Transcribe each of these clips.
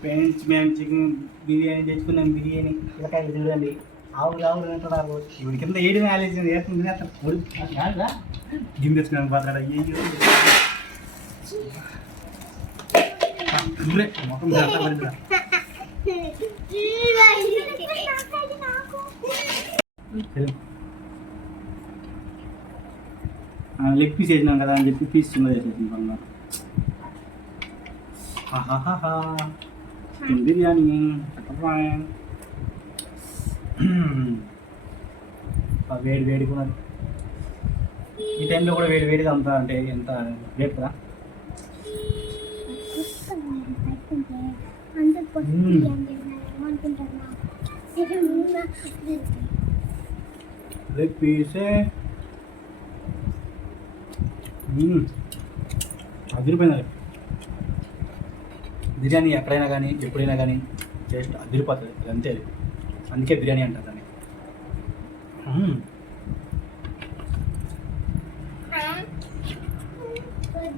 Friends మేము chicken biryani తెచ్చుకున్నాం. బిర్యానీ పిల్లకాయలు చూడండి, ఆవులు ఆవులు అంటున్నారు. ఇప్పుడు కింద ఏడు ఆలోచన ఏడుతుంది అసలు గిన్నె తెచ్చుకున్నాను బాగా మొత్తం లెగ్ పీస్ వేసినాం కదా అని చెప్పి పీస్ చిన్న చేసేసింది అన్నారు. చికెన్ బిర్యానీ వేడి వేడి కూడా ఈ టైంలో కూడా వేడి వేడిగా అంతా అంటే ఎంత రేపు కదా. లెగ్ పీసే అదిరిపోయింది. బిర్యానీ ఎక్కడైనా కానీ ఎప్పుడైనా కానీ టేస్ట్ అదిరిపోతుంది, అంతే. అందుకే బిర్యానీ అంటారు దాన్ని.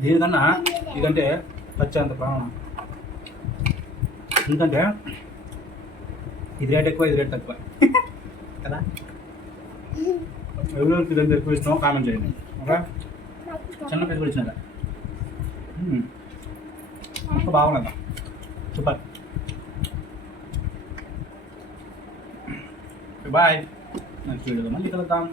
దీనికన్నా ఇదంటే వచ్చేంత ప్రాణం. ఎందుకంటే ఇది రేట్ ఎక్కువ, ఇది రేట్ తక్కువ కదా. ఎవరెవరికి ఇదంతా ఎక్కువ ఇష్టమో కామెంట్ చేయండి. ఓకే, చిన్న పీస్ కూడా ఇచ్చినాక బాగున్నదా, సూపర్. బాయ్, నెక్స్ట్ వీడియోలో మళ్ళీ కలుద్దాం.